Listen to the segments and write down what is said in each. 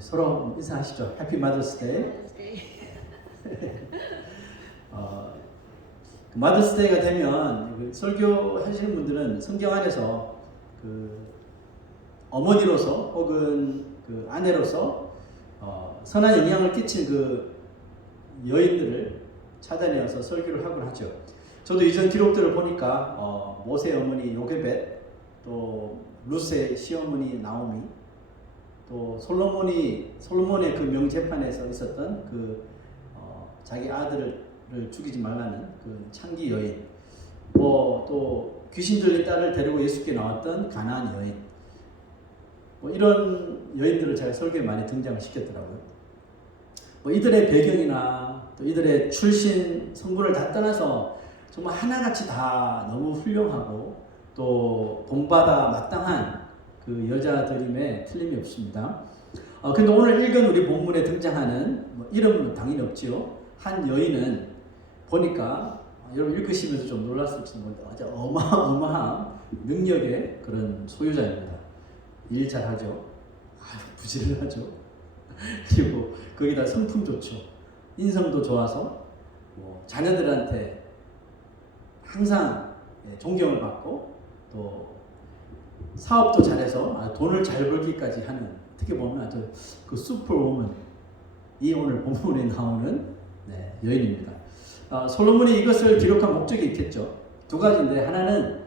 서로 인사하시죠. 해피 마더스데이. 마더스데이가 되면 설교 하시는 분들은 성경 안에서 그 어머니로서 혹은 그 아내로서 선한 영향을 끼친 그 여인들을 찾아내어서 설교를 하곤 하죠. 저도 이전 기록들을 보니까 모세 어머니 요게벳, 또 루스의 시어머니 나오미, 또 솔로몬의 그 명재판에서 있었던 그 자기 아들을 죽이지 말라는 그 창기 여인, 뭐 또 귀신 들린 딸을 데리고 예수께 나왔던 가나안 여인, 뭐 이런 여인들을 제가 설교에 많이 등장을 시켰더라고요. 뭐 이들의 배경이나 또 이들의 출신 성분을 다 떠나서 정말 하나같이 다 너무 훌륭하고 또 본받아 마땅한 그 여자들임에 틀림이 없습니다. 근데 오늘 읽은 우리 본문에 등장하는 뭐 이름은 당연히 없지요. 한 여인은 보니까 여러분 읽으시면서 좀 놀랐을지도 모르는데 아주 어마어마한 능력의 그런 소유자입니다. 일 잘하죠. 부지런하죠. 그리고 거기다 성품 좋죠. 인성도 좋아서 뭐 자녀들한테 항상 존경을 받고 또 사업도 잘해서 돈을 잘 벌기까지 하는, 어떻게 보면 아주 그 슈퍼우먼이 오늘 본문에 나오는 여인입니다. 솔로몬이 이것을 기록한 목적이 있겠죠. 두 가지인데, 하나는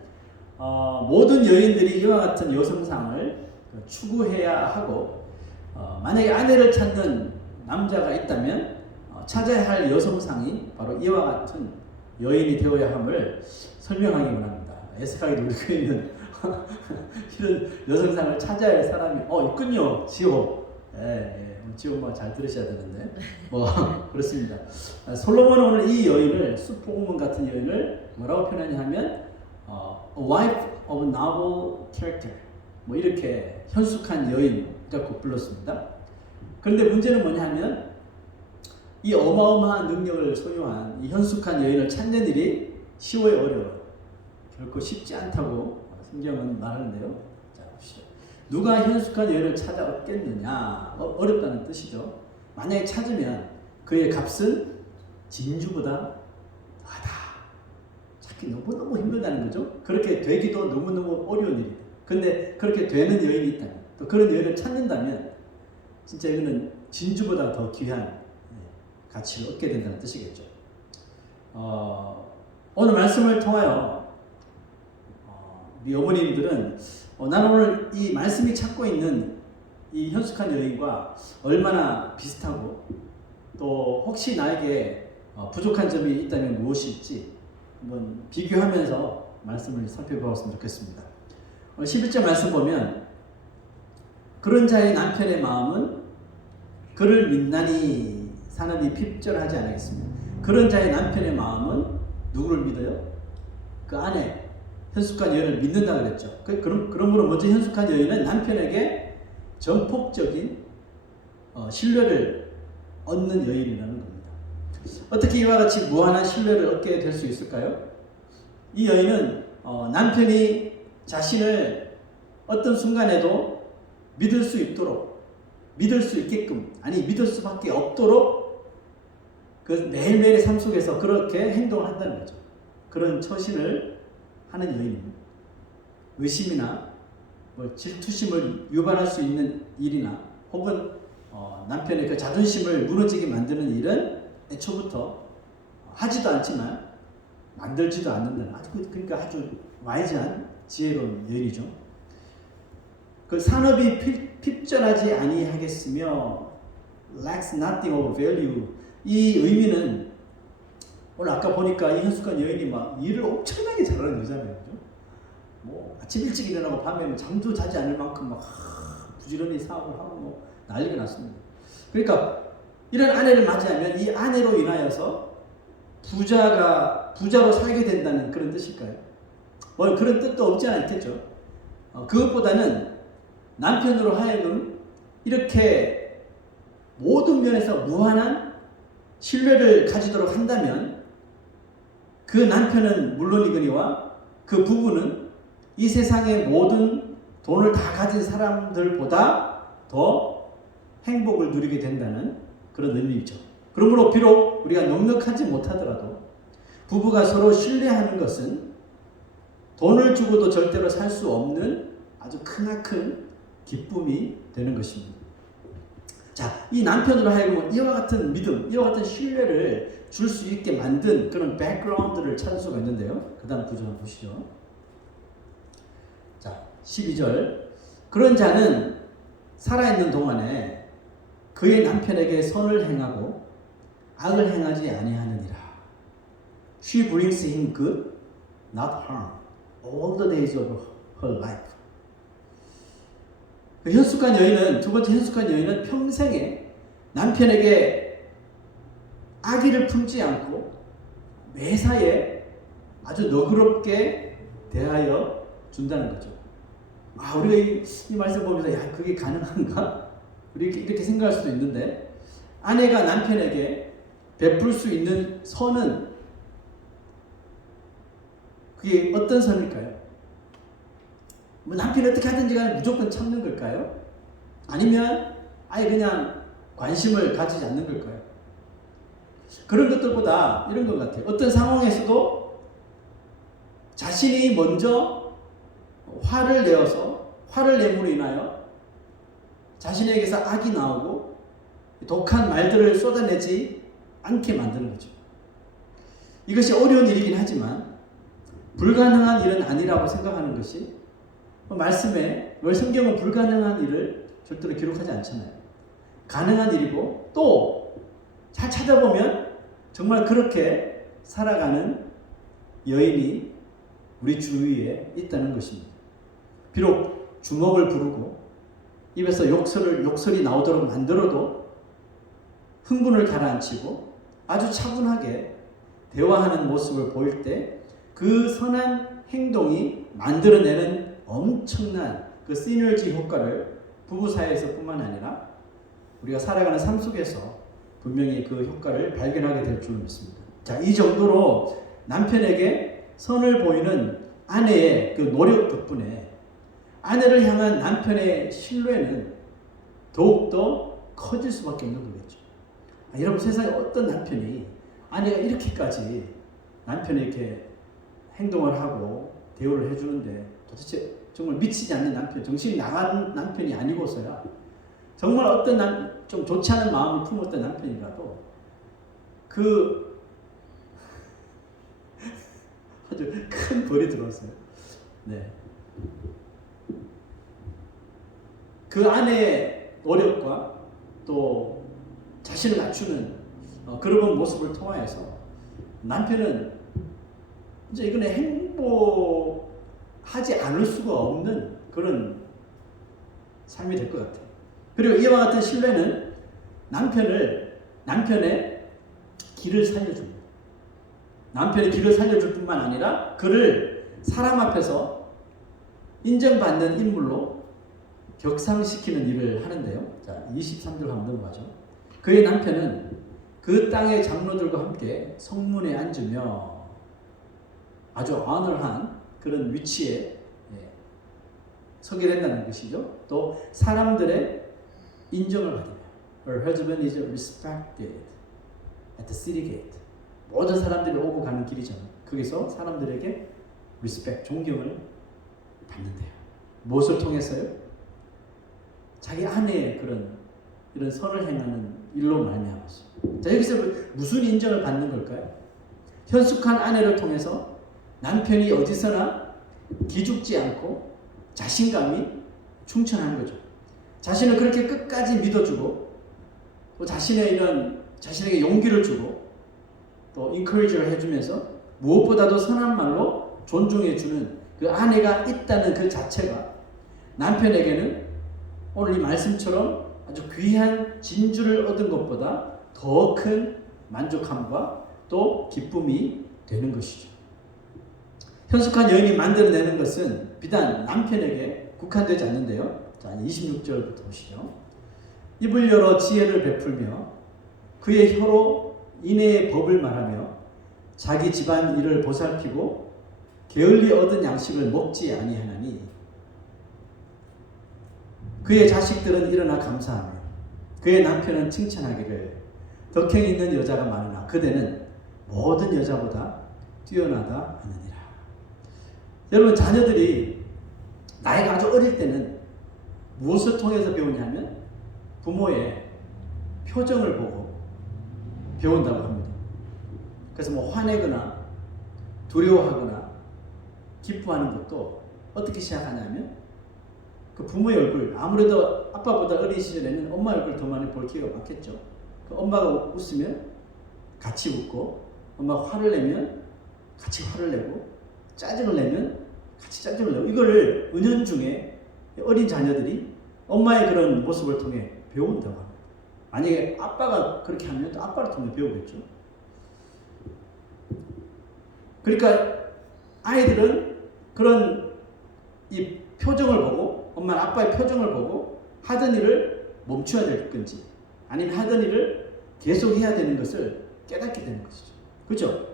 모든 여인들이 이와 같은 여성상을 추구해야 하고, 만약에 아내를 찾는 남자가 있다면 찾아야 할 여성상이 바로 이와 같은 여인이 되어야 함을 설명하기 원합니다. 에스카이 놀고 있는 이런 여성상을 찾아야 할 사람이 있군요. 지호. 지호 엄마 잘 들으셔야 되는데 뭐 그렇습니다. 솔로몬은 오늘 이 여인을, 슈퍼우먼 같은 여인을 뭐라고 표현하냐 하면 a wife of noble character, 뭐 이렇게 현숙한 여인이라고 불렀습니다. 그런데 문제는 뭐냐 하면 이 어마어마한 능력을 소유한 이 현숙한 여인을 찾는 일이 쉬워요, 어려워요? 결코 쉽지 않다고 성경은 말하는데요. 자, 보시죠. 누가 현숙한 여인을 찾아 얻겠느냐? 어렵다는 뜻이죠. 만약에 찾으면 그의 값은 진주보다 하다. 찾기 너무너무 힘들다는 거죠. 그렇게 되기도 너무너무 어려운 일이다. 근데 그렇게 되는 여인이 있다면, 또 그런 여인을 찾는다면 진짜 이거는 진주보다 더 귀한 가치를 얻게 된다는 뜻이겠죠. 오늘 말씀을 통하여 우리 어머님들은 나는 오늘 이 말씀이 찾고 있는 이 현숙한 여인과 얼마나 비슷하고, 또 혹시 나에게 부족한 점이 있다면 무엇일지 한번 비교하면서 말씀을 살펴보았으면 좋겠습니다. 11절 말씀 보면, 그런 자의 남편의 마음은 그를 믿나니 산업이 핍절하지 않겠습니다. 그런 자의 남편의 마음은 누구를 믿어요? 그 아내, 현숙한 여인을 믿는다 그랬죠. 그러므로 먼저 현숙한 여인은 남편에게 전폭적인 신뢰를 얻는 여인이라는 겁니다. 어떻게 이와 같이 무한한 신뢰를 얻게 될 수 있을까요? 이 여인은 남편이 자신을 어떤 순간에도 믿을 수 있도록, 믿을 수 있게끔, 아니 믿을 수밖에 없도록 그 매일매일의 삶 속에서 그렇게 행동을 한다는 거죠. 그런 처신을 하는 여인입니다. 의심이나 뭐 질투심을 유발할 수 있는 일이나 혹은 남편의 그 자존심을 무너지게 만드는 일은 애초부터 하지도 않지만 만들지도 않는다는, 그러니까 아주 와이즈한 지혜로운 여인이죠. 그 산업이 핍절하지 아니하겠으며 lacks nothing of value, 이 의미는 오늘 아까 보니까 이 현숙한 여인이 막 일을 엄청나게 잘하는 여자네요. 그죠? 뭐 아침 일찍 일어나고 밤에는 잠도 자지 않을 만큼 막 부지런히 사업을 하고 뭐 난리가 났습니다. 그러니까 이런 아내를 맞이하면 이 아내로 인하여서 부자로 살게 된다는 그런 뜻일까요? 뭐 그런 뜻도 없지 않겠죠. 그것보다는 남편으로 하여금 이렇게 모든 면에서 무한한 신뢰를 가지도록 한다면 그 남편은 물론이거니와 그 부부는 이 세상의 모든 돈을 다 가진 사람들보다 더 행복을 누리게 된다는 그런 의미죠. 그러므로 비록 우리가 넉넉하지 못하더라도 부부가 서로 신뢰하는 것은 돈을 주고도 절대로 살 수 없는 아주 크나큰 기쁨이 되는 것입니다. 자, 이 남편으로 하여금 이와 같은 믿음, 이와 같은 신뢰를 줄 수 있게 만든 그런 백그라운드를 찾을 수가 있는데요. 그 다음 구절 한번 보시죠. 자, 12절. 그런 자는 살아있는 동안에 그의 남편에게 선을 행하고 악을 행하지 아니하느니라. She brings him good, not harm, all the days of her life. 그 현숙한 여인은, 두 번째 현숙한 여인은 평생에 남편에게 악의를 품지 않고 매사에 아주 너그럽게 대하여 준다는 거죠. 아, 우리가 이 말씀 보면서 야, 그게 가능한가? 우리 이렇게 생각할 수도 있는데, 아내가 남편에게 베풀 수 있는 선은 그게 어떤 선일까요? 뭐 남편이 어떻게 하든지 간에 무조건 참는 걸까요? 아니면 아예 그냥 관심을 가지지 않는 걸까요? 그런 것들보다 이런 것 같아요. 어떤 상황에서도 자신이 먼저 화를 내어서, 화를 내므로 인하여 자신에게서 악이 나오고 독한 말들을 쏟아내지 않게 만드는 거죠. 이것이 어려운 일이긴 하지만 불가능한 일은 아니라고 생각하는 것이, 말씀에 왜 성경은 불가능한 일을 절대로 기록하지 않잖아요. 가능한 일이고 또 잘 찾아보면 정말 그렇게 살아가는 여인이 우리 주위에 있다는 것입니다. 비록 주먹을 부르고 입에서 욕설이 나오도록 만들어도 흥분을 가라앉히고 아주 차분하게 대화하는 모습을 보일 때 그 선한 행동이 만들어내는 엄청난 그 시너지 효과를 부부 사이에서 뿐만 아니라 우리가 살아가는 삶 속에서 분명히 그 효과를 발견하게 될 줄 믿습니다. 자, 이 정도로 남편에게 선을 보이는 아내의 그 노력 덕분에 아내를 향한 남편의 신뢰는 더욱더 커질 수밖에 없는 거겠죠. 여러분, 세상에 어떤 남편이 아내가 이렇게까지 남편에게 행동을 하고 대우를 해주는데 도대체 정말 미치지 않는 남편, 정신이 나간 남편이 아니고서야 정말 어떤 좀 좋지 않은 마음을 품었던 남편이라도 그 아주 큰 벌이 들어왔어요. 네. 그 아내의 노력과 또 자신을 낮추는 그런 모습을 통하여서 남편은 이제 이거는 행복하지 않을 수가 없는 그런 삶이 될 것 같아요. 그리고 이와 같은 신뢰는 남편의 길을 살려줍니다. 남편의 길을 살려줄 뿐만 아니라 그를 사람 앞에서 인정받는 인물로 격상시키는 일을 하는데요. 자, 23절 한번 넘어가죠. 그의 남편은 그 땅의 장로들과 함께 성문에 앉으며 아주 어널한 그런 위치에 서게 된다는 것이죠. 또 사람들의 인정을 받으며 Her husband is respected at the city gate. 모든 사람들이 오고 가는 길이잖아요. 거기서 사람들에게 respect, 존경을 받는데요. 무엇을 통해서요? 자기 아내의 이런 선을 행하는 일로 말미암아서. 자, 여기서 무슨 인정을 받는 걸까요? 현숙한 아내를 통해서 남편이 어디서나 기죽지 않고 자신감이 충천하는 거죠. 자신을 그렇게 끝까지 믿어주고 또 자신에게 용기를 주고 또 encourage를 해주면서 무엇보다도 선한 말로 존중해주는 그 아내가 있다는 그 자체가 남편에게는 오늘 이 말씀처럼 아주 귀한 진주를 얻은 것보다 더 큰 만족함과 또 기쁨이 되는 것이죠. 현숙한 여인이 만들어내는 것은 비단 남편에게 국한되지 않는데요. 자, 26절부터 보시죠. 입을 열어 지혜를 베풀며 그의 혀로 인애의 법을 말하며 자기 집안 일을 보살피고 게을리 얻은 양식을 먹지 아니하나니 그의 자식들은 일어나 감사하며 그의 남편은 칭찬하기를 덕행 있는 여자가 많으나 그대는 모든 여자보다 뛰어나다 하느니라. 여러분, 자녀들이 나이가 아주 어릴 때는 무엇을 통해서 배우냐면 부모의 표정을 보고 배운다고 합니다. 그래서 뭐 화내거나 두려워하거나 기뻐하는 것도 어떻게 시작하냐면 그 부모의 얼굴, 아무래도 아빠보다 어린 시절에는 엄마 얼굴 더 많이 볼 기회가 많겠죠. 그 엄마가 웃으면 같이 웃고, 엄마가 화를 내면 같이 화를 내고, 짜증을 내면 같이 짜증을 내고, 이거를 은연중에 어린 자녀들이 엄마의 그런 모습을 통해 배운다고 합니다. 만약에 아빠가 그렇게 하면 또 아빠를 통해 배우겠죠. 그러니까 아이들은 그런 이 표정을 보고, 엄마는 아빠의 표정을 보고 하던 일을 멈춰야 될 건지 아니면 하던 일을 계속 해야 되는 것을 깨닫게 되는 것이죠. 그렇죠?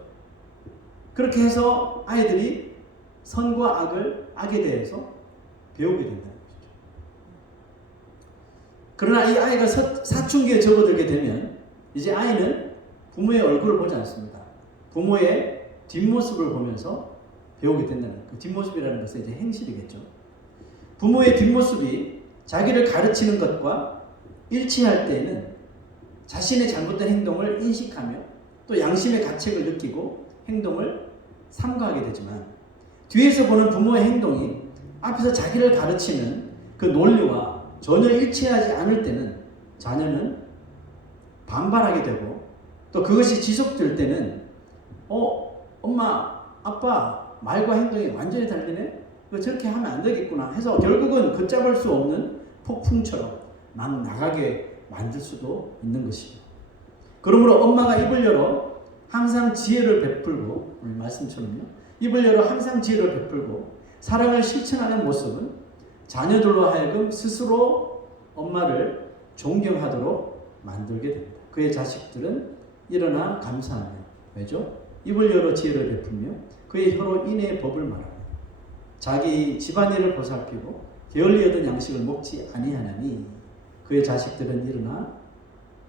그렇게 해서 아이들이 선과 악에 대해서 배우게 된다는 것이죠. 그러나 이 아이가 사춘기에 접어들게 되면 이제 아이는 부모의 얼굴을 보지 않습니다. 부모의 뒷모습을 보면서 배우게 된다는, 그 뒷모습이라는 것은 이제 행실이겠죠. 부모의 뒷모습이 자기를 가르치는 것과 일치할 때에는 자신의 잘못된 행동을 인식하며 또 양심의 가책을 느끼고 행동을 삼가하게 되지만, 뒤에서 보는 부모의 행동이 앞에서 자기를 가르치는 그 논리와 전혀 일치하지 않을 때는 자녀는 반발하게 되고, 또 그것이 지속될 때는 엄마, 아빠 말과 행동이 완전히 다르네? 저렇게 하면 안 되겠구나 해서 결국은 걷잡을 수 없는 폭풍처럼 막 나가게 만들 수도 있는 것입니다. 그러므로 엄마가 입을 열어 항상 지혜를 베풀고, 오늘 말씀처럼요, 입을 열어 항상 지혜를 베풀고 사랑을 실천하는 모습은 자녀들로 하여금 스스로 엄마를 존경하도록 만들게 됩니다. 그의 자식들은 일어나 감사하며, 왜죠? 입을 열어 지혜를 베풀며 그의 혀로 인의 법을 말하며 자기 집안일을 보살피고 게을리 얻은 양식을 먹지 아니하나니 그의 자식들은 일어나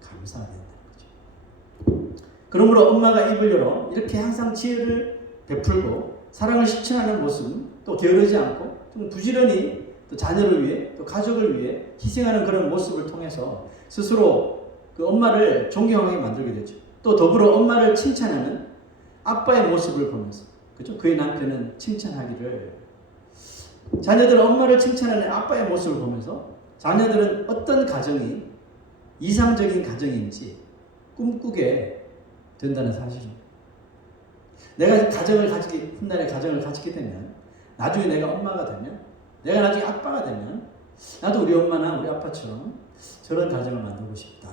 감사하게 된다는 거죠. 그러므로 엄마가 입을 열어 이렇게 항상 지혜를 베풀고 사랑을 실천하는 모습은 또 게으르지 않고 좀 부지런히 또 자녀를 위해 또 가족을 위해 희생하는 그런 모습을 통해서 스스로 그 엄마를 존경하게 만들게 되죠. 또 더불어 엄마를 칭찬하는 아빠의 모습을 보면서, 그죠? 그의 남편은 칭찬하기를, 자녀들은 엄마를 칭찬하는 아빠의 모습을 보면서 자녀들은 어떤 가정이 이상적인 가정인지 꿈꾸게 된다는 사실입니다. 내가 훗날에 가정을 가지게 되면, 나중에 내가 엄마가 되면, 내가 나중에 아빠가 되면 나도 우리 엄마나 우리 아빠처럼 저런 가정을 만들고 싶다,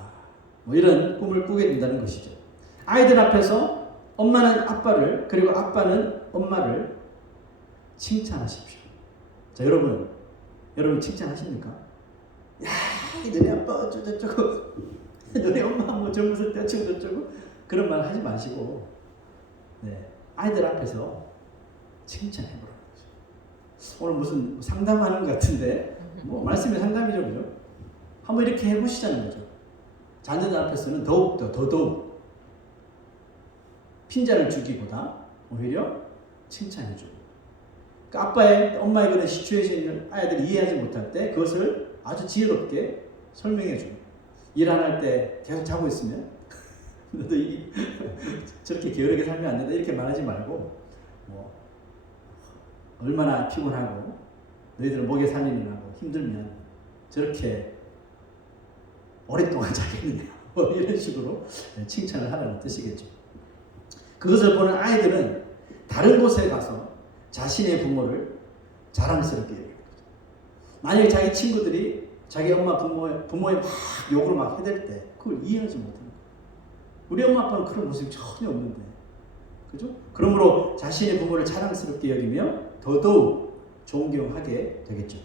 뭐 이런 꿈을 꾸게 된다는 것이죠. 아이들 앞에서 엄마는 아빠를, 그리고 아빠는 엄마를 칭찬하십시오. 자, 여러분 칭찬하십니까? 야, 너네 아빠 어쩌고저쩌고, 너네 엄마 뭐 저무슨 어쩌고저쩌고, 그런 말 하지 마시고, 네, 아이들 앞에서 칭찬해보라는 거죠. 오늘 무슨 상담하는 것 같은데, 뭐 말씀이 상담이죠, 그죠? 한번 이렇게 해보시자는 거죠. 자녀들 앞에서는 더더욱 핀잔을 주기보다 오히려 칭찬해주고, 그러니까 엄마의 그런 시츄에이션을 아이들이 이해하지 못할 때 그것을 아주 지혜롭게 설명해주고, 일 안 할 때 계속 자고 있으면 너도 저렇게 게으르게 살면 안 된다 이렇게 말하지 말고, 뭐 얼마나 피곤하고 너희들 목에 살림이 나고 힘들면 저렇게 오랫동안 자겠느냐, 뭐 이런 식으로 칭찬을 하라는 뜻이겠죠. 그것을 보는 아이들은 다른 곳에 가서 자신의 부모를 자랑스럽게 얘기해요. 만약에 자기 친구들이 자기 엄마 부모의 막 욕을 막 해댈 때 그걸 이해하지 못합니다. 우리 엄마 아빠는 그런 모습이 전혀 없는데, 그죠? 그러므로 자신의 부모를 자랑스럽게 여기며 더더욱 존경하게 되겠죠.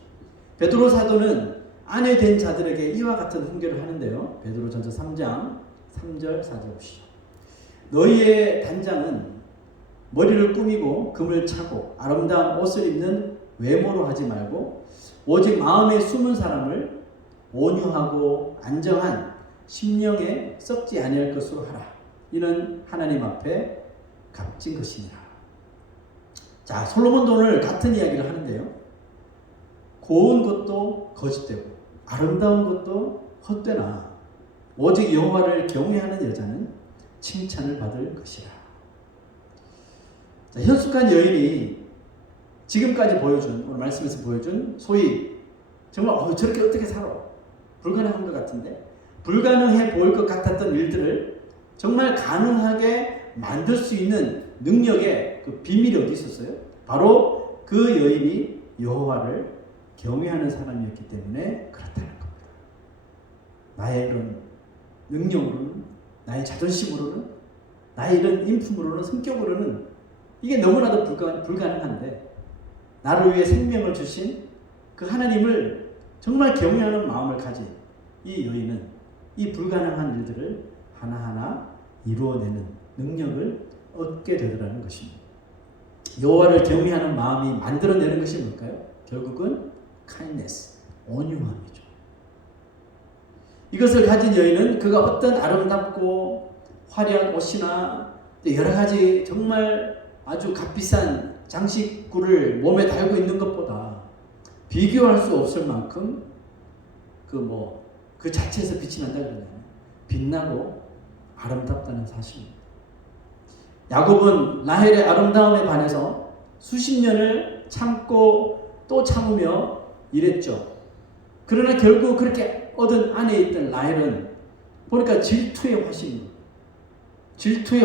베드로 사도는 아내 된 자들에게 이와 같은 훈계를 하는데요. 베드로전서 3장 3절 4절 보시죠. 너희의 단장은 머리를 꾸미고 금을 차고 아름다운 옷을 입는 외모로 하지 말고 오직 마음에 숨은 사람을 온유하고 안정한 심령에 썩지 아니할 것으로 하라. 이는 하나님 앞에 값진 것이니라. 자, 솔로몬도 오늘 같은 이야기를 하는데요. 고운 것도 거짓되고 아름다운 것도 헛되나 오직 여호와를 경외하는 여자는 칭찬을 받을 것이라. 자, 현숙한 여인이 지금까지 보여준, 오늘 말씀에서 보여준 소위 정말 저렇게 어떻게 살아? 불가능한 것 같은데 불가능해 보일 것 같았던 일들을 정말 가능하게 만들 수 있는 능력의 그 비밀이 어디 있었어요? 바로 그 여인이 여호와를 경외하는 사람이었기 때문에 그렇다는 겁니다. 나의 이런 능력으로는, 나의 자존심으로는, 나의 이런 인품으로는, 성격으로는 이게 너무나도 불가능한데 나를 위해 생명을 주신 그 하나님을 정말 경외하는 마음을 가진 이 여인은 이 불가능한 일들을 하나하나 이루어내는 능력을 얻게 되더라는 것입니다. 여호와를 경외하는 마음이 만들어내는 것이 뭘까요? 결국은 kindness, 온유함이죠. 이것을 가진 여인은 그가 어떤 아름답고 화려한 옷이나 여러 가지 정말 아주 값비싼 장식구를 몸에 달고 있는 것보다 비교할 수 없을 만큼 그 자체에서 빛이 난다 그러잖아요. 빛나고 아름답다는 사실입니다. 야곱은 라헬의 아름다움에 반해서 수십 년을 참고 또 참으며 일했죠. 그러나 결국 그렇게 얻은 안에 있던 라헬은 보니까 질투의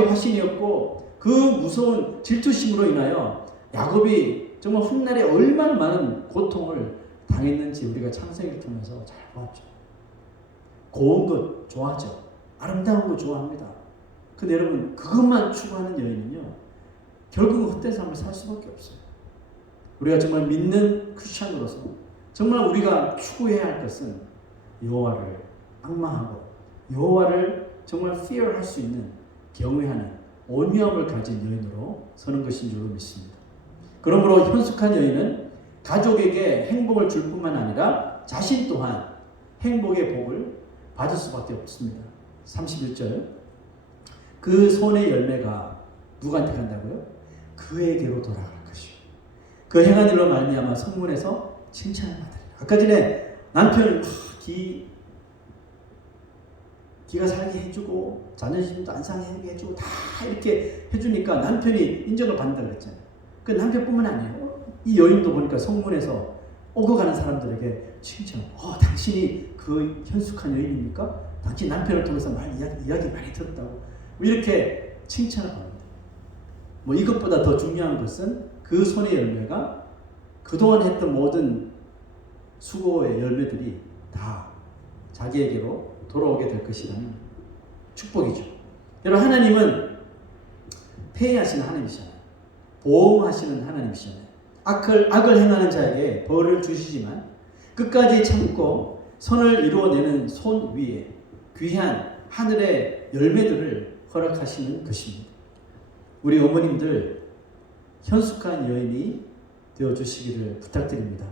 화신이었고 그 무서운 질투심으로 인하여 야곱이 정말 훗날에 얼마나 많은 고통을 당했는지 우리가 창세기를 통해서 잘 봤죠. 고운 것 좋아하죠. 아름다운 것 좋아합니다. 근데 여러분 그것만 추구하는 여인은요 결국은 헛된 삶을 살 수밖에 없어요. 우리가 정말 믿는 크리스천으로서 정말 우리가 추구해야 할 것은 여호와를 앙망하고 여호와를 정말 fear할 수 있는 경외하는 온유함을 가진 여인으로 서는 것인 줄로 믿습니다. 그러므로 현숙한 여인은 가족에게 행복을 줄 뿐만 아니라 자신 또한 행복의 복을 받을 수밖에 없습니다. 31절 그 손의 열매가 누구한테 간다고요? 그에게로 돌아갈 것이요. 그 행한 일로 말미암아 성문에서 칭찬을 받으리라. 아까 전에 남편 기가 살게 해주고 자존심도 안 상하게 해주고 다 이렇게 해주니까 남편이 인정을 받는다 그랬잖아요. 그 남편뿐만 아니에요. 이 여인도 보니까 성문에서 오고 가는 사람들에게 칭찬. 당신이 그 현숙한 여인입니까? 당신 남편을 통해서 이야기 많이 들었다고. 이렇게 칭찬을 받는다. 이것보다 더 중요한 것은 그 손의 열매가 그동안 했던 모든 수고의 열매들이 다 자기에게로 돌아오게 될 것이라는 축복이죠. 여러분 하나님은 폐해하시는 하나님이시잖아요. 보응하시는 하나님이시잖아요. 악을 행하는 자에게 벌을 주시지만 끝까지 참고 선을 이루어내는 손 위에 귀한 하늘의 열매들을 허락하시는 것입니다. 우리 어머님들 현숙한 여인이 되어주시기를 부탁드립니다.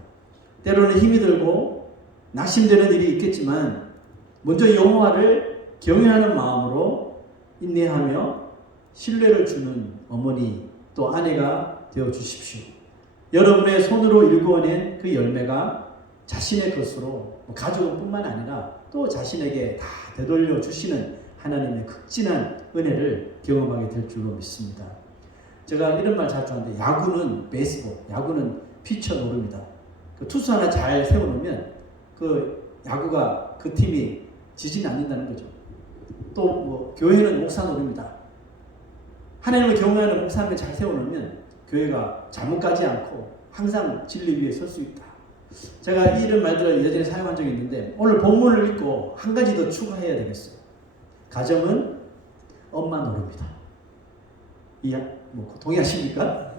때로는 힘이 들고 낙심되는 일이 있겠지만 먼저 여호와를 경외하는 마음으로 인내하며 신뢰를 주는 어머니 또 아내가 되어주십시오. 여러분의 손으로 일궈낸 그 열매가 자신의 것으로 가족은 뿐만 아니라 또 자신에게 다 되돌려 주시는 하나님의 극진한 은혜를 경험하게 될 줄로 믿습니다. 제가 이런 말 자주 하는데 야구는 베이스볼, 야구는 피처 노릅니다. 그 투수 하나 잘 세워놓으면 그 야구가 그 팀이 지지는 않는다는 거죠. 또 교회는 목사 노릅니다. 하나님을 경외하는 목사 한 명 잘 세워놓으면 교회가 잘못 가지 않고 항상 진리 위에 설 수 있다. 제가 이런 말들을 예전에 사용한 적이 있는데 오늘 본문을 읽고 한 가지 더 추가해야 되겠어요. 가정은 엄마 노릅니다. 동의하십니까?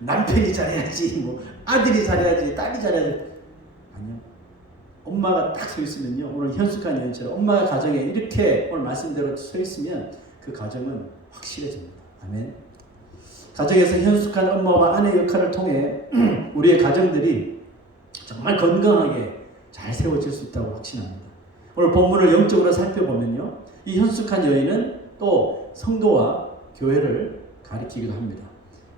남편이 잘해야지, 아들이 잘해야지, 딸이 잘해야지. 아니요. 엄마가 딱 서 있으면요. 오늘 현숙한 여인처럼 엄마가 가정에 이렇게 오늘 말씀대로 서 있으면 그 가정은 확실해집니다. 아멘. 가정에서 현숙한 엄마와 아내 역할을 통해 우리의 가정들이 정말 건강하게 잘 세워질 수 있다고 확신합니다. 오늘 본문을 영적으로 살펴보면요, 이 현숙한 여인은 또 성도와 교회를 가리키기도 합니다.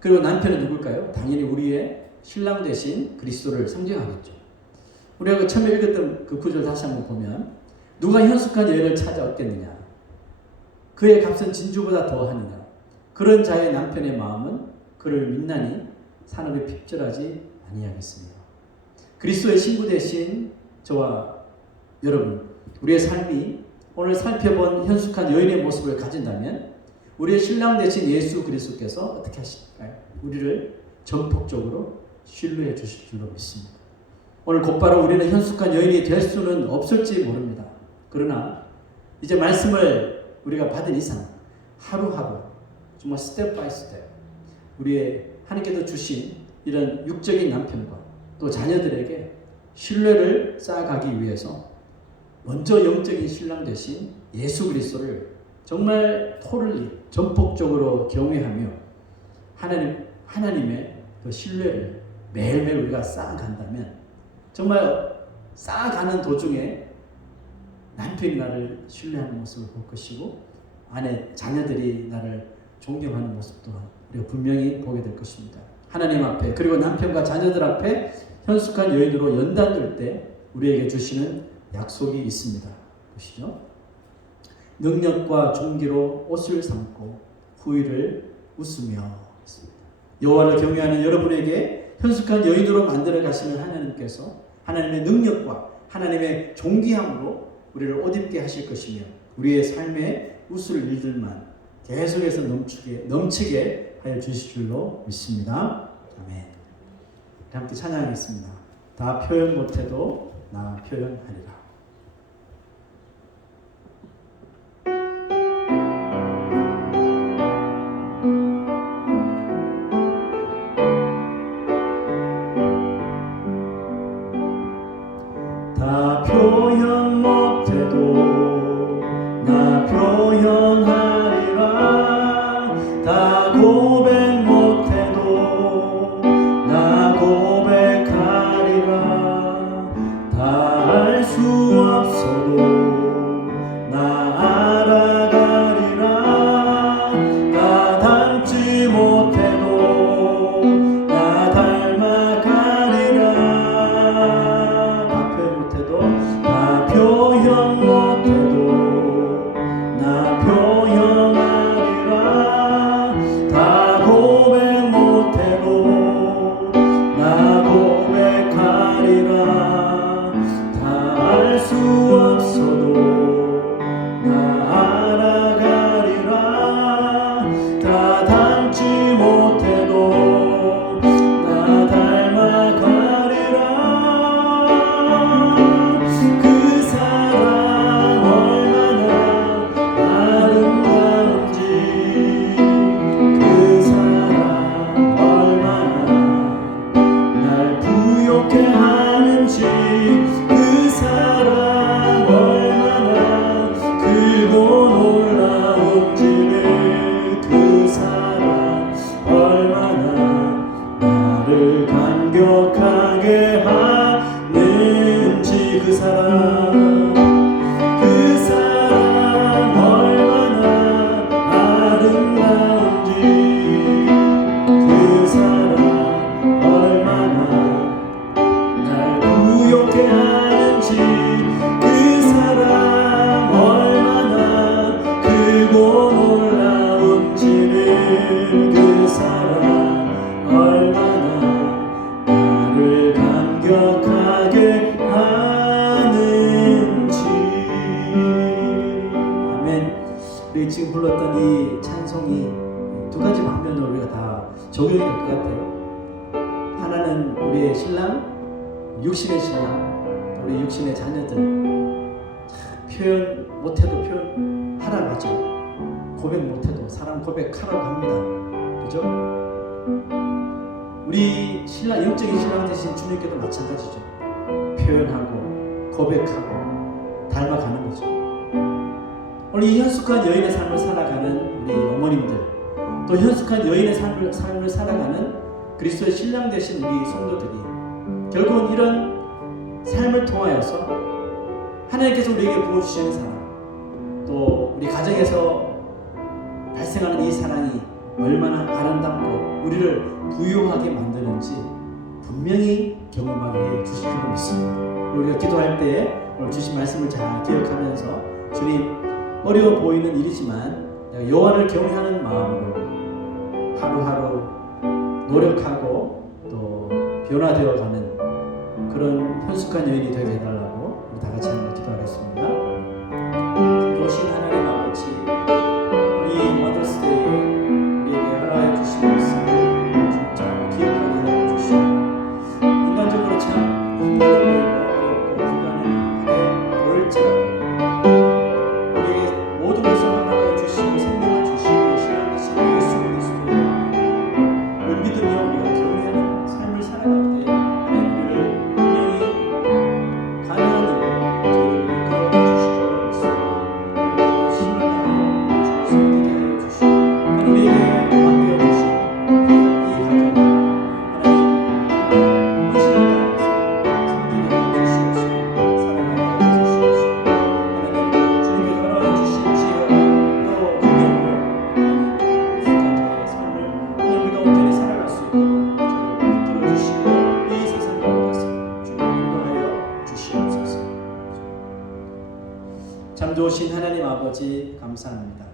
그리고 남편은 누굴까요? 당연히 우리의 신랑 되신 그리스도를 상징하겠죠. 우리가 그 처음에 읽었던 그 구절 다시 한번 보면, 누가 현숙한 여인을 찾아 얻겠느냐? 그의 값은 진주보다 더하느냐? 그런 자의 남편의 마음은 그를 민난히 산업에 핍절하지 아니하겠습니다. 그리스도의 신부 되신 저와 여러분, 우리의 삶이 오늘 살펴본 현숙한 여인의 모습을 가진다면 우리의 신랑 되신 예수 그리스도께서 어떻게 하실까요? 우리를 전폭적으로 신뢰해 주실 줄로 믿습니다. 오늘 곧바로 우리는 현숙한 여인이 될 수는 없을지 모릅니다. 그러나 이제 말씀을 우리가 받은 이상 하루하루 정말 스텝 바이 스텝 우리의 하나님께서 주신 이런 육적인 남편과 또 자녀들에게 신뢰를 쌓아가기 위해서 먼저 영적인 신랑 되신 예수 그리스도를 정말 톨리 전폭적으로 경외하며 하나님의 그 신뢰를 매일매일 우리가 쌓아간다면 정말 쌓아가는 도중에 남편이 나를 신뢰하는 모습을 볼 것이고 아내 자녀들이 나를 존경하는 모습도 우리가 분명히 보게 될 것입니다. 하나님 앞에 그리고 남편과 자녀들 앞에 현숙한 여인으로 연단될 때 우리에게 주시는 약속이 있습니다. 보시죠. 능력과 존귀로 옷을 삼고 후일을 웃으며 있습니다. 여호와를 경외하는 여러분에게 현숙한 여인으로 만들어 가시는 하나님께서 하나님의 능력과 하나님의 존귀함으로 우리를 옷입게 하실 것이며 우리의 삶에 웃을 일들만 계속해서 넘치게 하여 주실 줄로 믿습니다. 아멘. 함께 찬양하겠습니다. 다 표현 못해도 나 표현하리라. 다 표현 못해도 나 표현하리라. 다 고백 못해도 나 고백하리라. 다 알 수 없어도 나 알아가리라. 다 닮지 못해도 나 닮아가리라. 다 표현 못해도 나 표현하리라. 다 고백 못해도 나 고백하리라. 다 알 수 없어도 나 알아가리라. 다 닮지 못해도 나 닮아가리라. 그 사랑 얼마나 아름다운지 그 사랑 얼마나 날 부욕해 하는지 그 사랑 얼마나 크고 놀라운지를 그 사랑 얼마나 나를 감격하게 하는지 그 사랑 얼마나 아름다운지 그 사랑 얼마나 날 부욕해 하는지 그 사랑 얼마나 크고 놀라운지를 그 사랑 얼마나 나를 감격하게 하는지. 아멘. 우리 지금 불렀던 이 찬송이 두 가지 방면으로 우리가 다 적용이 될 것 같아요. 하나는 우리의 신랑, 육신의 신랑, 우리 육신의 자녀들 표현 못해도 표현하라고 하죠. 고백 못해도 사랑 고백하라고 합니다. 그죠? 우리 신랑, 영적인 신랑 되신 주님께도 마찬가지죠. 표현하고 고백하고 닮아가는 거죠. 오늘 이 현숙한 여인의 삶을 살아가는 우리 어머님들, 또 현숙한 여인의 삶을 살아가는 그리스도의 신랑 되신 우리 성도들이 결국은 이런 삶을 통하여서 하나님께서 우리에게 부어주시는 사랑, 또 우리 가정에서 발생하는 이 사랑이 얼마나 아름답고 우리를 부유하게 만드는지 분명히 경험하게 해주실 줄 믿습니다. 우리가 기도할 때 오늘 주신 말씀을 잘 기억하면서 주님, 어려워 보이는 일이지만 내가 여호와를 경외하는 마음으로 하루하루 노력하고 또 변화되어가는 그런 현숙한 여인이 되게 해달라고 우리 다 같이 한번 기도하겠습니다. 도신 하나님 아버지, 우리 머더스데이에 우리에게 허락해 주신 말씀을 진짜 기억하게 하여 주시고, 인간적으로 참 힘들어 보이고 어렵고 불가능하게 보일지라도 우리에게 모든 것을 허락해 주시고 생명을 주시고 신앙 되신 예수 그리스도의 을 믿으며 우리가 경외하는 삶을 살아갈 때 하나님 우리를 분명히 가능한 일로 저희를 이끌어 주시고 있습니다. 힘을 다하여 섬기게 하여 주시고 하나님 우리에게 맡겨 주신 이 가정을 하나님 헌신을 다해서 섬기게 하여 주시옵시고 사랑하게 하여 주시옵시고 하나님 주님의 허락해 주신 지혜와 또 능력으로 하나님 익숙한 자의 삶을 하나님 우리가 온전히 살아갈 수 있도록 저희를 붙들어 주시고 이 세상 가운데서 주님 인도하여 주시옵소서. 참 좋으신 하나님 아버지 감사합니다.